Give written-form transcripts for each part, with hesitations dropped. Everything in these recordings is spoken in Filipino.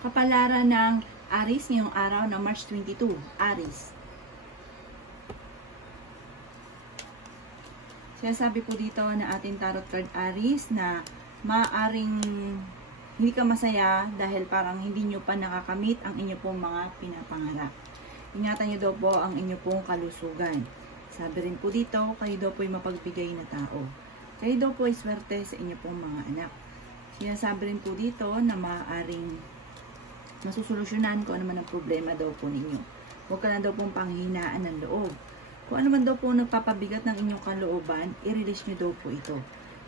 Kapalaran ng Aries ngayong araw na March 22. Aries. Sinasabi po dito na ating tarot card Aries na maaaring hindi ka masaya dahil parang hindi nyo pa nakakamit ang inyo pong mga pinapangarap. Ingatan nyo daw po ang inyo pong kalusugan. Sabi rin po dito, kayo daw po ay mapagbigay na tao. Kayo daw po ay swerte sa inyo pong mga anak. Sinasabi rin po dito na maaaring masusolusyonan kung ano man ang problema daw po ninyo. Huwag ka na daw pong panghinaan ng loob. Kung ano man daw po nagpapabigat ng inyong kalooban, i-release nyo daw po ito.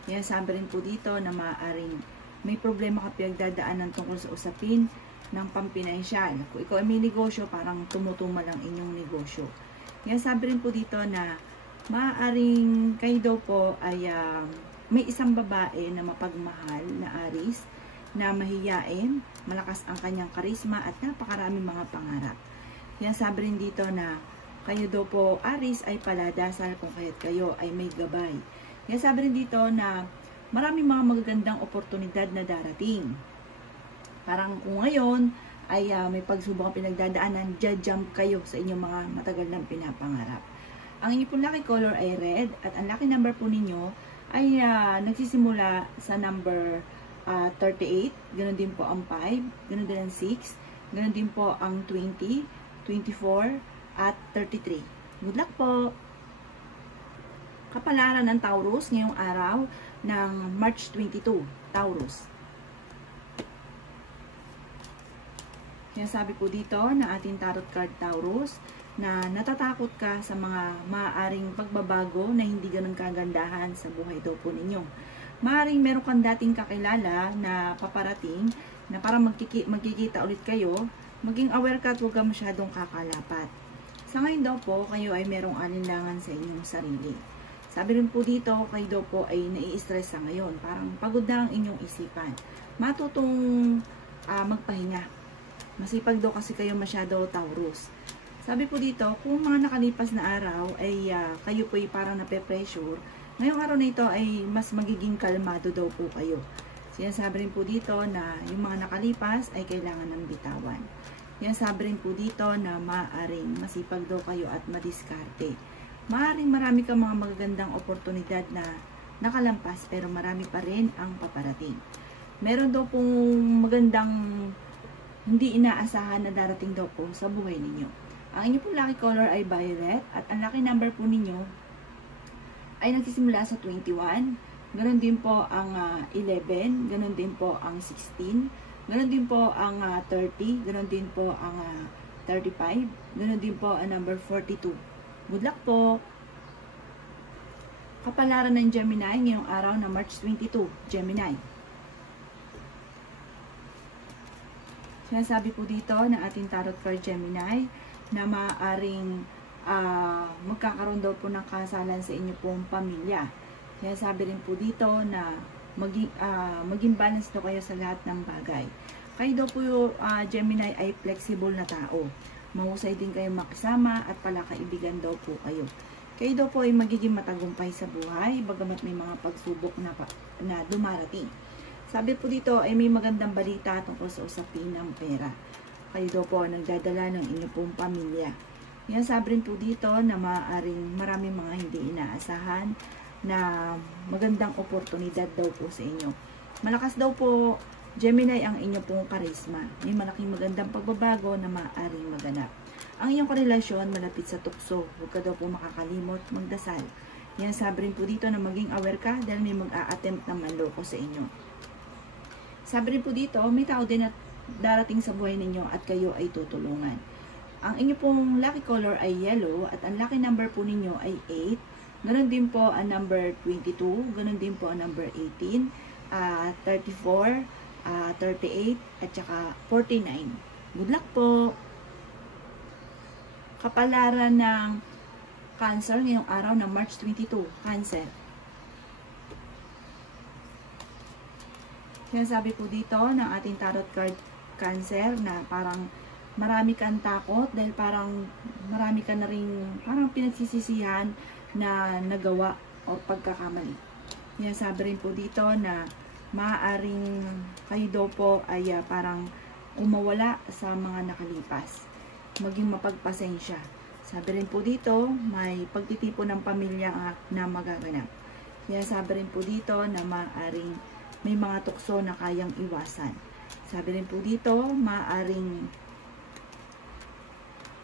Sinasabi rin po dito na maaaring may problema ka pinagdadaanan tungkol sa usapin ng pampinansyal. Kung ikaw ay may negosyo, parang tumutumal ang inyong negosyo. Sinasabi rin po dito na maaaring kayo daw po ay may isang babae na mapagmahal na Aries, na mahiyain, malakas ang kanyang karisma at napakaraming mga pangarap. Sinasabi rin dito na kayo daw po Aries ay paladasal kung kaya't kayo ay may gabay. Sinasabi rin dito na maraming mga magagandang oportunidad na darating. Parang kung ngayon ay may pagsubok ang pinagdadaanan, jump kayo sa inyong mga matagal ng pinapangarap. Ang inyong pong lucky color ay red at ang lucky number po ninyo ay nagsisimula sa number 38, ganoon din po ang 5, ganoon din ang 6, ganoon din po ang 20, 24, at 33. Good luck po! Kapalaran ng Taurus ngayong araw ng March 22, Taurus. Sinasabi po dito na ating tarot card Taurus na natatakot ka sa mga maaaring pagbabago na hindi ganun kagandahan sa buhay daw po ninyo. Maaaring meron kang dating kakilala na paparating na para magkikita ulit kayo, maging aware ka at huwag ka masyadong kakalapat. Sa ngayon daw po, kayo ay merong alinlangan sa inyong sarili. Sabi rin po dito, kayo daw po ay nai-stress sa ngayon. Parang pagod na ang inyong isipan. Matutong magpahinga. Masipag daw kasi kayo masyado Taurus. Sabi po dito, kung mga nakalipas na araw ay kayo po ay parang nape-pressure, ngayong araw na ito ay mas magiging kalmado daw po kayo. Sinasabi rin po dito na yung mga nakalipas ay kailangan ng bitawan. Sinasabi rin po dito na maaaring masipag daw kayo at madiskarte. Maaaring marami kang mga magagandang oportunidad na nakalampas pero marami pa rin ang paparating. Meron daw pong magandang hindi inaasahan na darating daw po sa buhay ninyo. Ang inyo pong lucky color ay violet at ang lucky number po ninyo ay nagsisimula sa 21, ganoon din po ang 11, ganoon din po ang 16, ganoon din po ang 30, ganoon din po ang 35, ganoon din po ang number 42. Good luck po! Kapalaran ng Gemini ngayong araw na March 22, Gemini. Sinasabi po dito na ating tarot card Gemini na maaaring magkakaroon daw po ng kasalan sa inyo pong pamilya. Kaya sabi rin po dito na maging balance daw kayo sa lahat ng bagay. Kayo daw po Gemini ay flexible na tao. Mahusay din kayo makisama at palakaibigan daw po kayo. Kayo daw po ay magiging matagumpay sa buhay bagamat may mga pagsubok na dumarating. Sabi po dito ay may magandang balita tungkol sa usapin ng pera. Kayo daw po nagdadala ng inyong pong pamilya. Sabi rin po dito na maaaring maraming mga hindi inaasahan na magandang oportunidad daw po sa inyo. Malakas daw po, Gemini, ang inyong pong karisma. May malaking magandang pagbabago na maaaring maganap. Ang inyong karelasyon malapit sa tukso. Huwag ka daw po makakalimot magdasal. Sabi rin po dito na maging aware ka dahil may mag-a-attempt na manloko sa inyo. Sabi rin po dito, may tao din na darating sa buhay ninyo at kayo ay tutulungan. Ang inyo pong lucky color ay yellow at ang lucky number po ninyo ay 8. Ganon din po ang number 22, ganon din po ang number 18, 34, 38, at saka 49. Good luck po! Kapalaran ng Cancer ngayong araw ng March 22, Cancer. Sinasabi po dito ng ating tarot card Cancer na parang marami kang takot dahil parang marami ka na rin parang pinagsisisihan na nagawa o pagkakamali. Sinasabi rin po dito na maaaring kayo daw po ay parang o mawala sa mga nakalipas. Maging mapagpasensya. Sabi rin po dito, may pagtitipon ng pamilya na magaganap. Kaya sabi rin po dito na maaaring may mga tukso na kayang iwasan. Sabi rin po dito, maaaring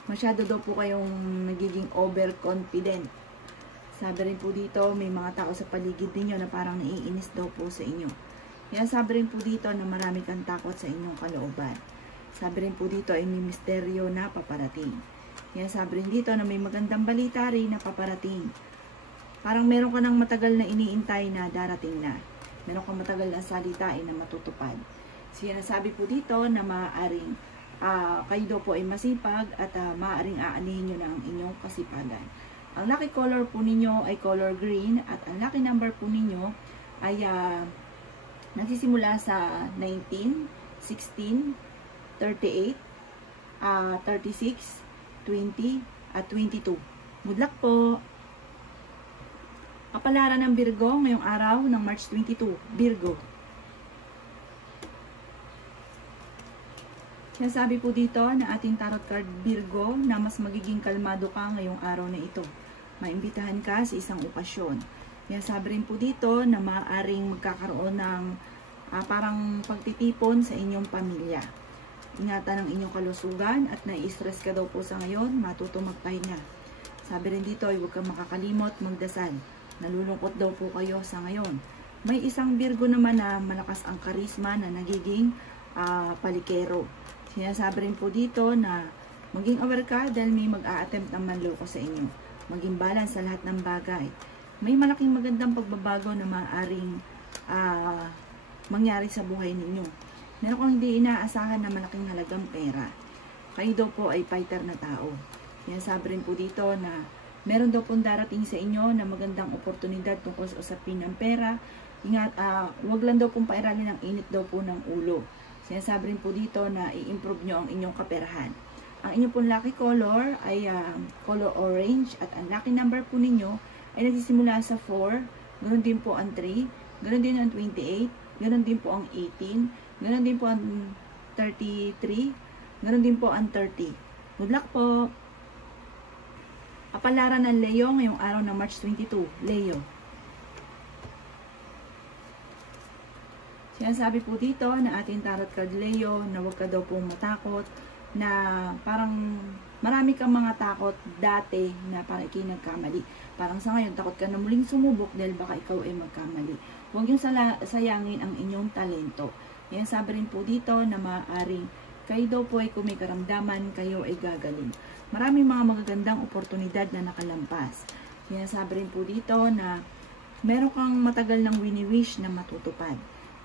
masyado daw po kayong nagiging overconfident. Sabi rin po dito, may mga tao sa paligid ninyo na parang naiinis daw po sa inyo. Kaya sabi rin po dito na marami kang takot sa inyong kalooban. Sabi rin po dito ay may misteryo na paparating. Kaya sabi rin dito na may magandang balita rin na paparating. Parang meron ka ng matagal na iniintay na darating na. Meron kang matagal na salitain na matutupad. Sinasabi po dito na maaaring kayo daw po ay masipag at maaaring aanihin nyo na ang inyong kasipagan. Ang lucky color po ninyo ay color green at ang lucky number po ninyo ay nagsisimula sa 19, 16, 38, 36, 20, at 22. Good luck po! Kapalaran ng Virgo ngayong araw ng March 22. Virgo. Sinasabi po dito na ating tarot card Virgo na mas magiging kalmado ka ngayong araw na ito. Maimbitahan ka sa isang okasyon. Sinasabi rin po dito na maaaring magkakaroon ng parang pagtitipon sa inyong pamilya. Ingatan ang inyong kalusugan at nai-stress ka daw po sa ngayon, matuto magpahinga. Sabi rin dito ay huwag kang makakalimot magdasal. Nalulungkot daw po kayo sa ngayon. May isang Virgo naman na malakas ang karisma na nagiging palikero. Sinasabi rin po dito na maging aware ka dahil may mag-a-attempt ng manloko sa inyo. Maging balance sa lahat ng bagay. May malaking magandang pagbabago na maaaring mangyari sa buhay ninyo. Meron kang hindi inaasahan na malaking halagang pera. Kayo daw po ay fighter na tao. Sinasabi rin po dito na meron daw pong darating sa inyo na magandang oportunidad tungkol sa usapin ng pera. Ingat, wag lang daw pong pairalin ang init daw po ng ulo. Sinasabi rin po dito na i-improve nyo ang inyong kaperahan. Ang inyong pong lucky color ay color orange at ang lucky number po ninyo ay nagsisimula sa 4, ganoon din po ang 3, ganoon din ang 28, ganoon din po ang 18, ganoon din po ang 33, ganoon din po ang 30. Good luck po! Kapalaran ng Leo ngayong araw ng March 22. Leo. Sinasabi po dito na ating tarot card Leo na huwag ka daw pong matakot na parang marami kang mga takot dati na parang ikay nagkamali. Parang sa ngayon takot ka na muling sumubok dahil baka ikaw ay magkamali. Huwag yung sayangin ang inyong talento. Yan sabi rin po dito na maaaring kayo daw po ay kung may karamdaman, kayo ay gagaling. Maraming mga magagandang oportunidad na nakalampas. Yan sabi rin po dito na meron kang matagal ng wini-wish na matutupad.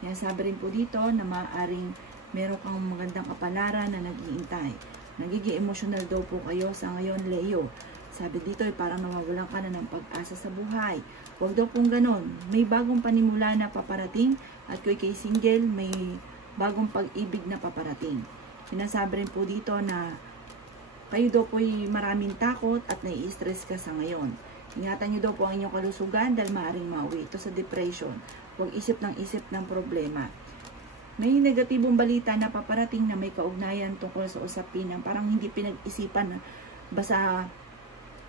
Yan sabi rin po dito na maaaring meron kang magandang kapalaran na nag-iintay. Nagiging emotional daw po kayo sa ngayon, Leo. Sabi dito ay parang nawawalan ka na ng pag-asa sa buhay. Huwag daw pong ganon. May bagong panimula na paparating at kung ikay single, may bagong pag-ibig na paparating. Sinasabi rin po dito na kayo daw po ay maraming takot at nai-stress ka sa ngayon. Ingatan nyo daw po ang inyong kalusugan dahil maaaring mauwi ito sa depression. Huwag isip ng problema. May negatibong balita na paparating na may kaugnayan tungkol sa usapin ng parang hindi pinag-isipan. Basta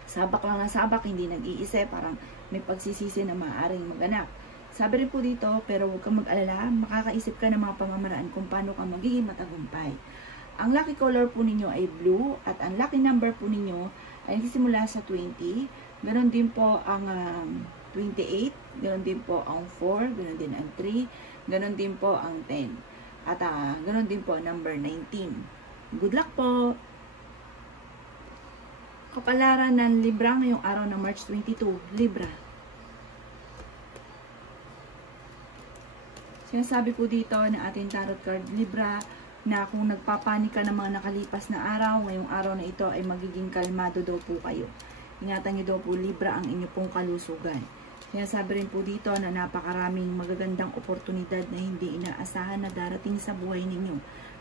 sabak lang na sabak, hindi nag-iisip. Parang may pagsisisi na maaaring maganap. Sabi rin po dito, pero huwag kang mag-alala, makakaisip ka ng mga pamamaraan kung paano ka magiging matagumpay. Ang lucky color po ninyo ay blue at ang lucky number po ninyo ay nagsisimula sa 20. Ganon din po ang 28, ganon din po ang 4, ganon din ang 3, ganon din po ang 10. At ganon din po ang number 19. Good luck po! Kapalaran ng Libra ngayong araw ng March 22. Libra. Sinasabi po dito na ating tarot card Libra na kung nagpapanik ka ng mga nakalipas na araw, ngayong araw na ito ay magiging kalmado daw po kayo. Ingatan niyo daw po Libra ang inyo pong kalusugan. Sinasabi rin po dito na napakaraming magagandang oportunidad na hindi inaasahan na darating sa buhay ninyo.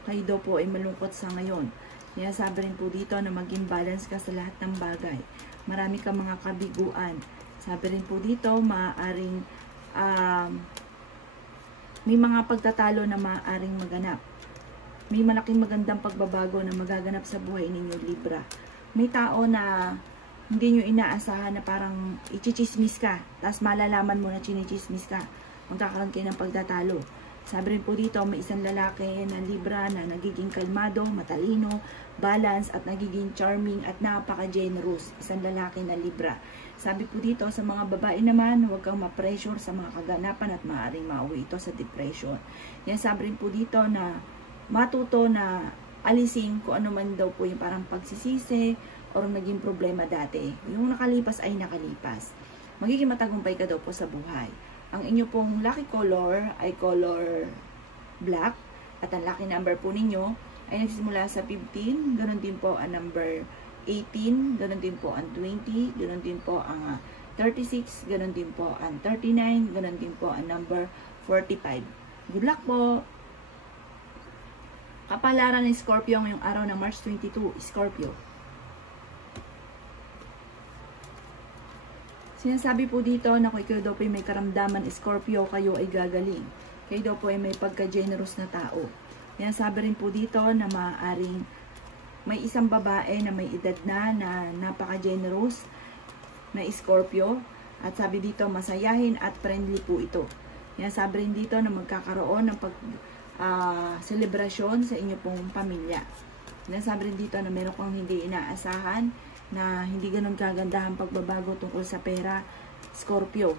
Kayo daw po ay malungkot sa ngayon. Sinasabi rin po dito na maging balance ka sa lahat ng bagay. Marami kang mga kabiguan. Sabi rin po dito, maaaring may mga pagtatalo na maaaring maganap. may malaking magandang pagbabago na magaganap sa buhay ninyo, Libra. May tao na hindi nyo inaasahan na parang ichichismis ka, tapos malalaman mo na chinichismis ka, magkakaroon kayo ng pagtatalo. Sabi rin po dito, may isang lalaki na Libra na nagiging kalmado, matalino, balance, at nagiging charming at napaka-generous. Isang lalaki na Libra. Sabi po dito, sa mga babae naman, huwag kang ma-pressure sa mga kaganapan at maaaring mauwi ito sa depression. Yan, sabi rin po dito na matuto na alisin kung ano man daw po yung parang pagsisisi o naging problema dati. Yung nakalipas ay nakalipas. Magiging matagumpay ka daw po sa buhay. Ang inyo pong lucky color ay color black. At ang lucky number po ninyo ay nagsisimula sa 15. Ganon din po ang number 18. Ganon din po ang 20. Ganon din po ang 36. Ganon din po ang 39. Ganon din po ang number 45. Good luck po! Kapalaran ng Scorpio ngayong araw ng March 22. Scorpio. Sinasabi po dito na kung kayo daw po may karamdaman, Scorpio, kayo ay gagaling. Kayo daw po ay may pagka-generous na tao. Yan, sabi rin po dito na maaaring may isang babae na may edad na napaka-generous na Scorpio. At sabi dito, masayahin at friendly po ito. Yan, sabi rin dito na magkakaroon ng selebrasyon sa inyo pong pamilya. Yan, sabi rin dito na meron kang hindi inaasahan na hindi ganun kagandahan pagbabago tungkol sa pera, Scorpio.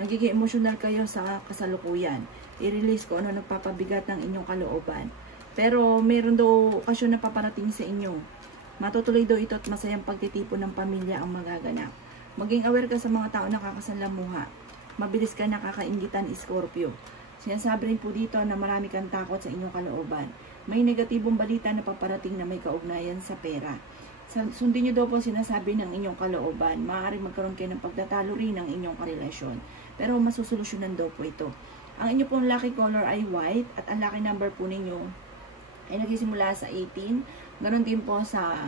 Nagiging emosyonal kayo sa kasalukuyan. I-release ko ano nagpapabigat ng inyong kalooban. Pero meron daw okasyon na paparating sa inyo. Matutuloy daw ito at masayang pagtitipon ng pamilya ang magaganap. Maging aware ka sa mga tao na kakasanlamuha. Mabilis ka nakakaingitan, Scorpio. Sinasabi rin po dito na marami kang takot sa inyong kalooban. May negatibong balita na paparating na may kaugnayan sa pera. Sundin nyo daw po sinasabi ng inyong kalooban. Maaaring magkaroon kayo ng pagtatalo rin ng inyong karelasyon. Pero masusolusyonan daw po ito. Ang inyong pong lucky color ay white at ang lucky number po ninyo ay nagsisimula sa 18. Ganon din po sa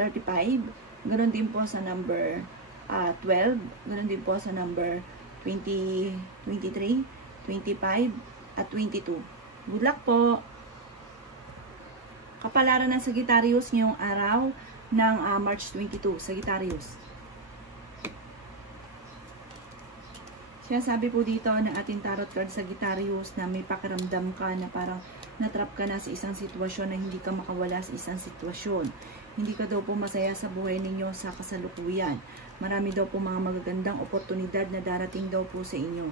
35. Ganon din po sa number 12. Ganon din po sa number 20, 23, 25 at 22. Good luck po! Kapalaran ng Sagittarius ngayong araw ng March 22, Sagittarius. Sinasabi po dito ng ating tarot card Sagittarius na may pakiramdam ka na parang natrap ka na sa isang sitwasyon na hindi ka makawala sa isang sitwasyon. Hindi ka daw po masaya sa buhay ninyo sa kasalukuyan. Marami daw po mga magagandang oportunidad na darating daw po sa inyo.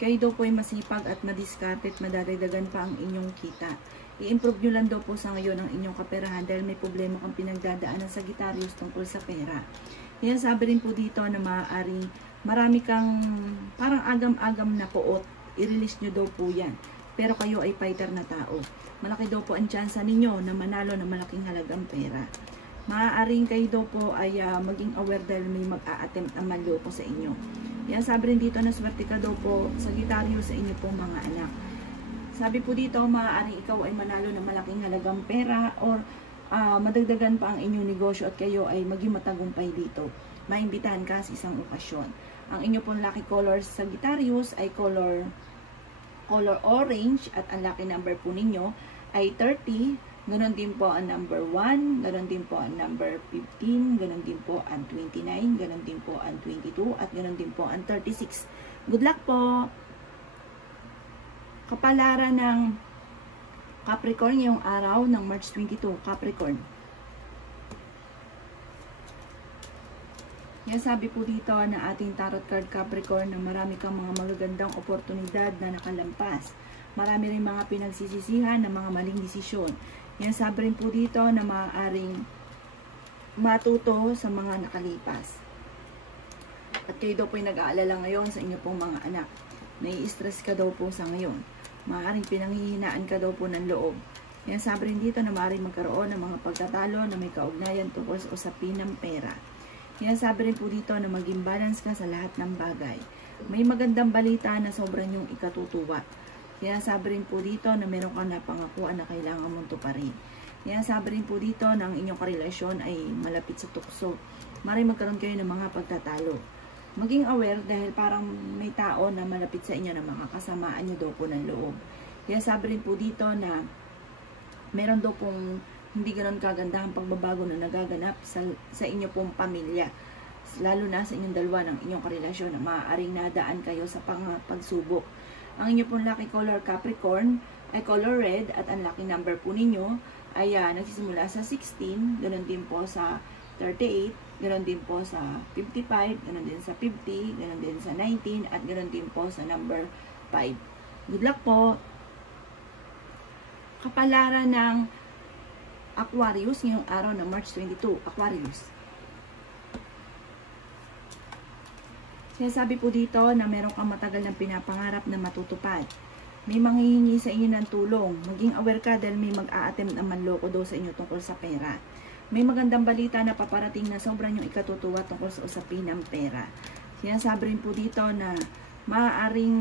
Kayo daw po ay masipag at madiskarte at madadagdagan pa ang inyong kita. I-improve nyo lang daw po sa ngayon ang inyong kaperahan dahil may problema kang pinagdadaanan sa Sagittarius tungkol sa pera. Yan, sabi rin po dito na maaari marami kang parang agam-agam na puot. I-release nyo daw po yan. Pero kayo ay fighter na tao. Malaki daw po ang tsansa ninyo na manalo ng malaking halagang pera. Maaaring kayo daw po ay maging aware dahil may mag-a-attempt ang manloko sa inyo. Yan, sabi rin dito na swerte ka daw po Sagittarius sa inyo pong mga anak. Sabi po dito, maaaring ikaw ay manalo ng malaking halagang pera or madagdagan pa ang inyong negosyo at kayo ay maging matagumpay dito. Maimbitahan ka sa isang okasyon. Ang inyo pong lucky colors Sagittarius ay color orange at ang lucky number po ninyo ay 30. Ganon din po ang number 1, ganon din po ang number 15, ganon din po ang 29, ganon din po ang 22 at ganon din po ang 36. Good luck po! Kapalaran ng Capricorn ngayong araw ng March 22, Capricorn. Yan, sabi po dito na ating tarot card Capricorn na marami kang mga magagandang oportunidad na nakalampas. Marami rin mga pinagsisisihan ng mga maling desisyon. Yan, sabi rin po dito na maaaring matuto sa mga nakalipas. At kayo daw po ay nag-aalala ngayon sa inyo pong mga anak. Nai-stress ka daw po sa ngayon. Maaaring pinanghihinaan ka daw po ng loob. Yan, sabi rin dito na maaaring magkaroon ng mga pagtatalo na may kaugnayan tungkol sa usapin ng pera. Yan, sabi rin po dito na maging balance ka sa lahat ng bagay. May magandang balita na sobrang yung ikatutuwa. Yan, sabi rin po dito na meron kang napangakuan na kailangan mong tuparin. Yan, sabi rin po dito na ang inyong karelasyon ay malapit sa tukso. Maaaring magkaroon kayo ng mga pagtatalo. Maging aware dahil parang may tao na malapit sa inyo na makakasamaan nyo daw po ng loob. Kaya sabi rin po dito na meron daw pong hindi ganoon kagandahang pagbabago na nagaganap sa inyo pong pamilya. Lalo na sa inyong dalawa ng inyong karelasyon na maaaring nadaan kayo sa pagsubok. Ang inyo pong lucky color Capricorn ay color red at ang lucky number po ninyo ay nagsisimula sa 16, ganoon din po sa 38, ganoon din po sa 55, ganoon din sa 50, ganoon din sa 19, at ganoon din po sa number 5. Good luck po! Kapalaran ng Aquarius ngayong araw ng March 22. Aquarius. Sinasabi po dito na meron kang matagal ng pinapangarap na matutupad. May manghihingi sa inyo ng tulong. Maging aware ka dahil may mag-a-attempt na manloko daw sa inyo tungkol sa pera. May magandang balita na paparating na sobrang yung ikatutuwa tungkol sa usapin ng pera. Sinasabi rin po dito na maaaring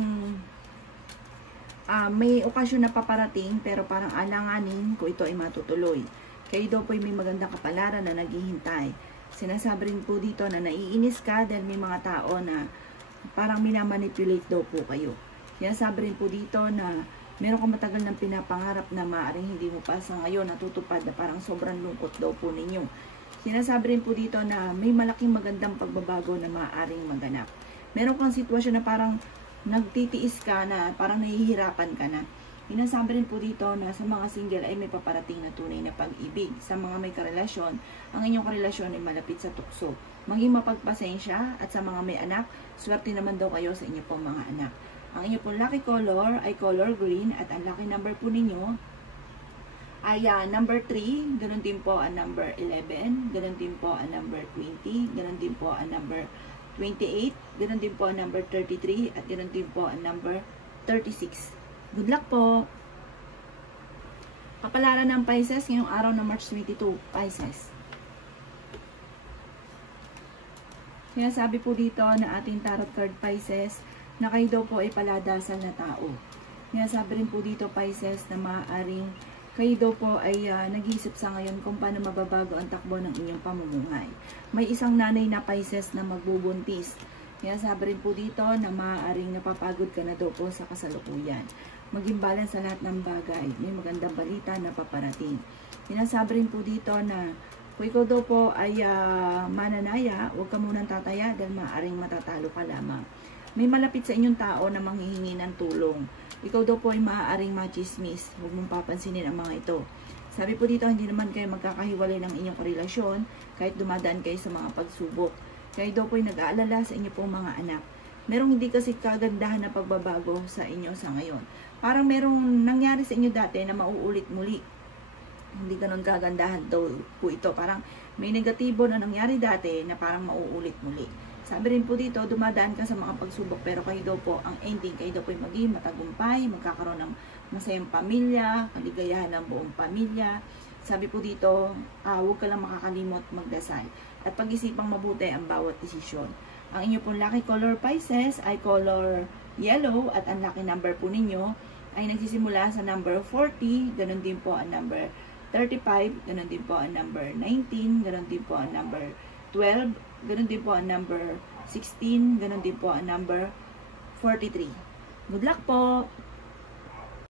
may okasyon na paparating pero parang alanganin kung ito ay matutuloy. Kayo daw po may magandang kapalaran na naghihintay. Sinasabi rin po dito na naiinis ka dahil may mga tao na parang minamanipulate daw po kayo. Sinasabi rin po dito na meron kang matagal ng pinapangarap na maaaring hindi mo pa sa ngayon natutupad na parang sobrang lungkot daw po ninyo. Sinasabi rin po dito na may malaking magandang pagbabago na maaaring maganap. Meron kang sitwasyon na parang nagtitiis ka na, parang nahihirapan ka na. Sinasabi rin po dito na sa mga single ay may paparating na tunay na pag-ibig. Sa mga may karelasyon, ang inyong karelasyon ay malapit sa tukso. Maging mapagpasensya, at sa mga may anak, swerte naman daw kayo sa inyo pong mga anak. Ang inyong pong lucky color ay color green, at ang lucky number po ninyo ay number 3, ganun din po ang number 11, ganun din po ang number 20, ganun din po ang number 28, ganun din po ang number 33, at ganun din po ang number 36. Good luck po! Kapalaran ng Pisces ngayong araw ng March 22, Pisces. Sinasabi po dito na ating tarot card Pisces na kayo daw po ay paladasal na tao. Sinasabi rin po dito Pisces na maaaring kayo daw po ay nag-iisip sa ngayon kung paano mababago ang takbo ng inyong pamumuhay. May isang nanay na Pisces na magbubuntis. Sinasabi rin po dito na maaaring napapagod ka na daw po sa kasalukuyan. Maging balance sa lahat ng bagay. May magandang balita na paparating. Sinasabi rin po dito na kung ikaw daw po ay mananaya, huwag ka munang tataya dahil maaaring matatalo ka lamang. May malapit sa inyong tao na manghihingi ng tulong. Ikaw daw po ay maaaring machismis. Huwag mong papansinin ang mga ito. Sabi po dito, hindi naman kayo magkakahiwalay ng inyong relasyon kahit dumadaan kayo sa mga pagsubok. Kayo daw po ay nag-aalala sa inyo pong mga anak. Merong hindi kasi kagandahan na pagbabago sa inyo sa ngayon. Parang merong nangyari sa inyo dati na mauulit muli. Hindi ganun kagandahan daw po ito. Parang may negatibo na nangyari dati na parang mauulit muli. Sabi rin po dito, dumadaan ka sa mga pagsubok pero kayo daw po, ang ending, kayo daw po ay maging matagumpay, magkakaroon ng masayang pamilya, kaligayahan ng buong pamilya. Sabi po dito, huwag ka lang makakalimot magdasal. At pag-isipang mabuti ang bawat desisyon. Ang inyo pong lucky color Pisces ay color yellow, at ang lucky number po ninyo ay nagsisimula sa number 40, ganun din po ang number 35, ganun din po ang number 19, ganun din po ang number 12, ganun din po ang number 16, ganun din po ang number 43. Good luck po!